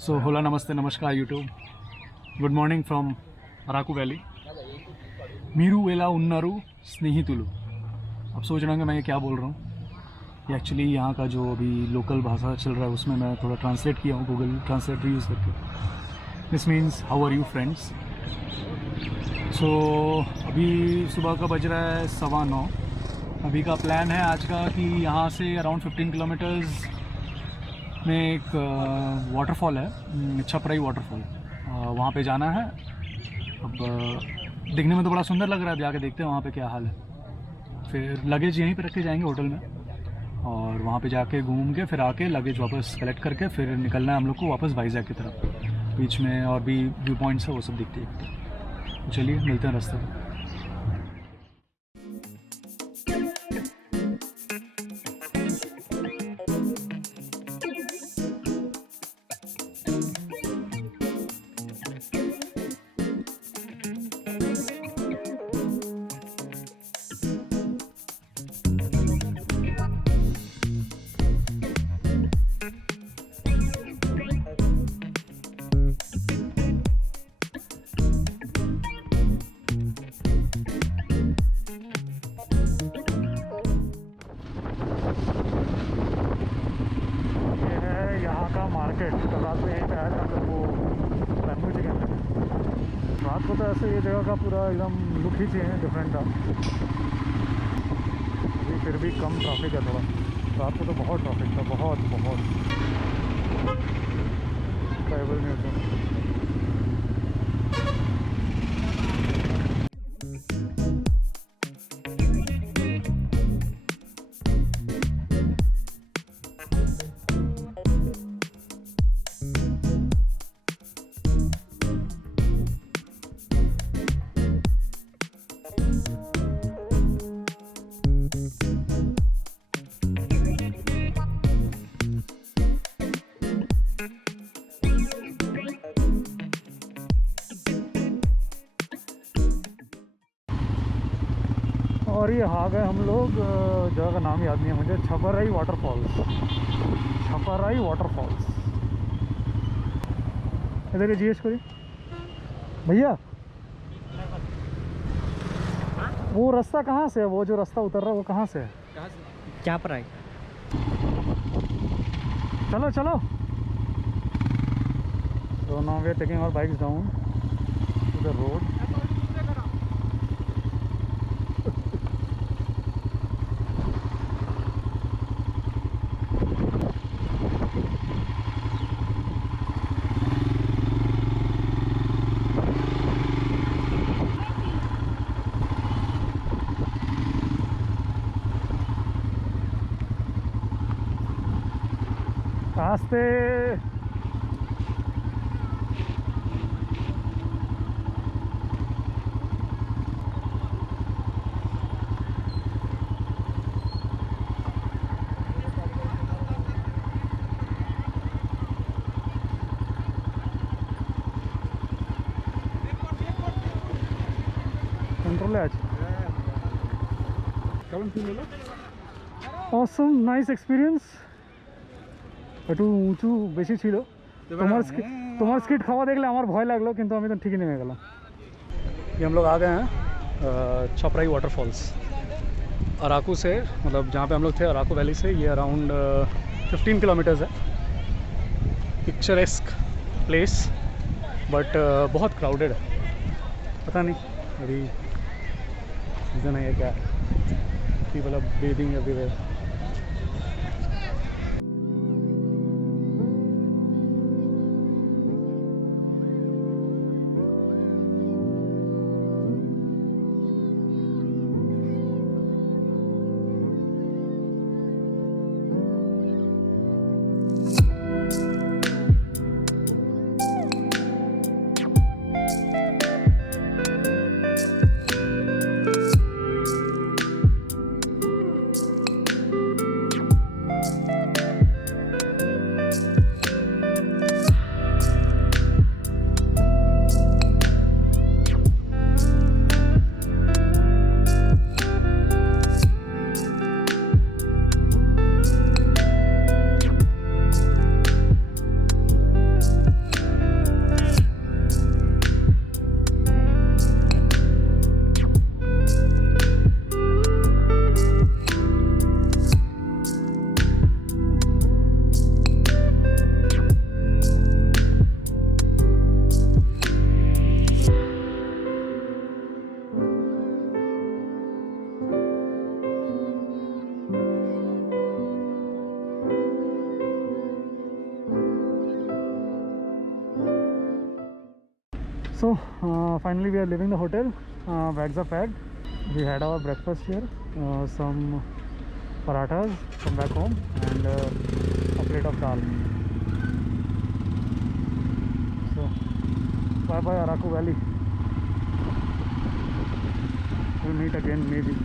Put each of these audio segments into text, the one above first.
So Hola, Namaste, Namaskar YouTube. Good morning from Araku Valley. मीरू वेला उन्नारू स्नेहितुलु. अब सोच रहे होंगे मैं ये क्या बोल रहा हूँ. ये एक्चुअली यहाँ का जो अभी लोकल भाषा चल रहा है उसमें मैं थोड़ा ट्रांसलेट किया हूँ गूगल ट्रांसलेटर यूज़ करके. This means how are you friends. So अभी सुबह का बज रहा है 9:15. अभी का प्लान है आज का कि यहाँ से अराउंड 15 किलोमीटर्स में एक वाटरफॉल है, छपराई वाटरफॉल. वहाँ पे जाना है. अब दिखने में तो बड़ा सुंदर लग रहा है, अभी आके देखते हैं वहाँ पे क्या हाल है. फिर लगेज यहीं पे रख के जाएंगे होटल में और वहाँ पे जाके घूम के फिर आके लगेज वापस कलेक्ट करके फिर निकलना है हम लोग को वापस वाइजैक की तरफ. बीच में और भी व्यू पॉइंट्स है, वो सब दिखते हैं. चलिए मिलते हैं रास्ते में. मार्केट कल रात में यहीं पे आया था हम लोग वो बैम्बू चिकन. रात को तो ऐसे ये जगह का पूरा एकदम लुक ही चेंज डिफरेंट था. अभी फिर भी कम ट्रैफिक है थोड़ा. रात को तो बहुत ट्रैफिक था, बहुत ट्रैवल नहीं होता. और ये आ गए हम लोग, जगह का नाम याद नहीं है मुझे, छपराई वाटरफॉल्स. छपराई वाटरफॉल्स इधर जीएस करिए भैया. वो रास्ता कहाँ से है? वो जो रास्ता उतर रहा है वो कहाँ से है? चापराई. चलो चलो. So now we are taking our bikes down to the road. रास्ते कंट्रोल है आज. Awesome, nice experience. একটু উঁচু বেশি ছিল. তোমার স্কিট খাওয়া দেখলে আমার ভয় লাগলো, কিন্তু আমি তো ঠিকই নেমে গেলাম. ये हम लोग आ गए हैं छपराई वाटरफॉल्स. अराकू से, मतलब जहाँ पे हम लोग थे अराकू वैली से ये अराउंड 15 किलोमीटर्स है. पिक्चरेस्क प्लेस बट बहुत क्राउडेड है. पता नहीं अभी सीजन है या क्या. People are bathing everywhere. So finally we are leaving the hotel. Bags are packed. We had our breakfast here, some parathas from back home and a plate of dal. So bye bye Araku Valley. We'll meet again maybe.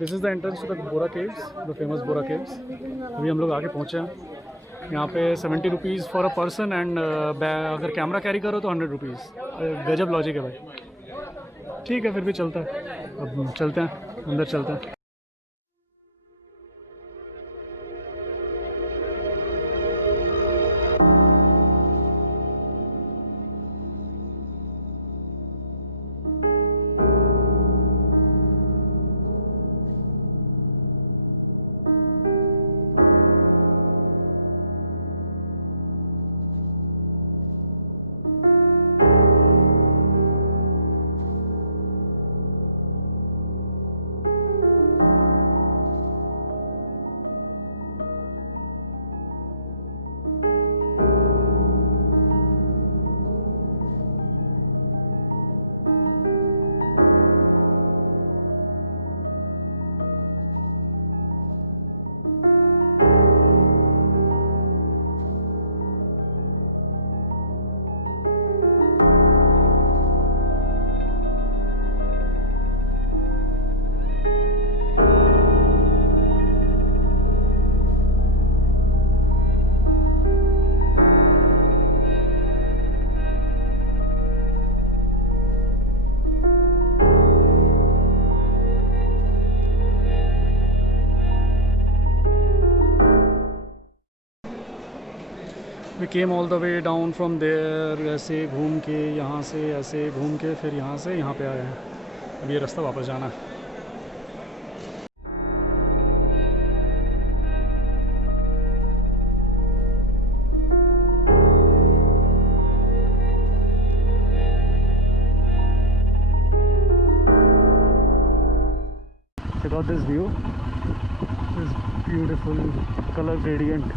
This is the entrance to the Borra caves, the famous Borra caves. अभी हम लोग आके पहुँचे हैं। यहाँ पे 70 rupees for a person and अगर camera carry करो तो 100 रुपीज़। गजब लॉजिक है भाई। ठीक है, फिर भी चलता है। अब चलते हैं, अंदर चलते हैं। We came all the way down from there, ऐसे घूम के यहाँ से ऐसे घूम के फिर यहाँ से यहाँ पे आए हैं। अब ये रास्ता वापस जाना है। Check out this view, this beautiful color gradient.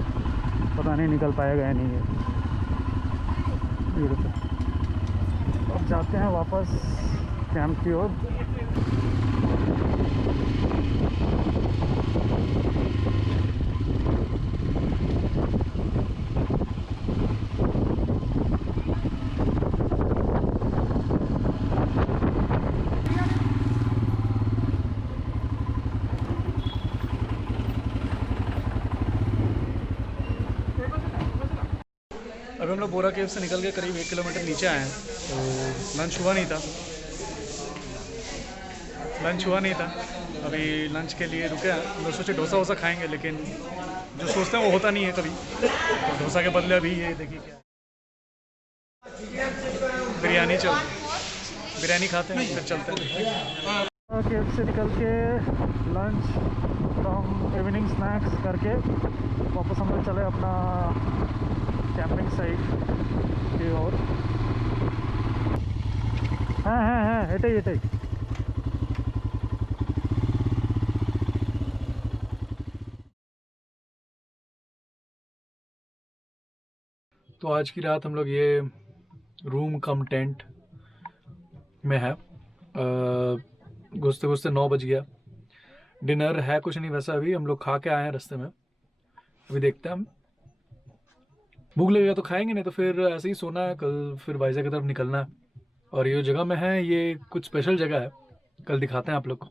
पता नहीं निकल पाएगा या नहीं है। ब्यूटीफुल। अब जाते हैं वापस कैंप की ओर। अभी हम लोग बोरा केव से निकल के करीब 1 किलोमीटर नीचे आए हैं। तो लंच हुआ नहीं था। अभी लंच के लिए रुके हैं। हम लोग सोचे डोसा वोसा खाएंगे, लेकिन जो सोचते हैं वो होता नहीं है कभी। तो डोसा के बदले अभी ये देखिए क्या बिरयानी खाते हैं, फिर चलते हैं। केव से निकल के लंच फ्रॉम इवनिंग स्नैक्स करके वापस हम लोग चले अपना कैंपिंग साइट की ओर। हाँ हेटे तो आज की रात हम लोग ये रूम कम टेंट में है। घुसते घुसते 9 बज गया। डिनर है कुछ नहीं वैसा, अभी हम लोग खा के आए हैं रास्ते में। अभी देखते हैं, हम भूख लगेगा तो खाएंगे, नहीं तो फिर ऐसे ही सोना है। कल फिर वाइजैक की तरफ निकलना है। और ये जो जगह में है ये कुछ स्पेशल जगह है, कल दिखाते हैं आप लोग को।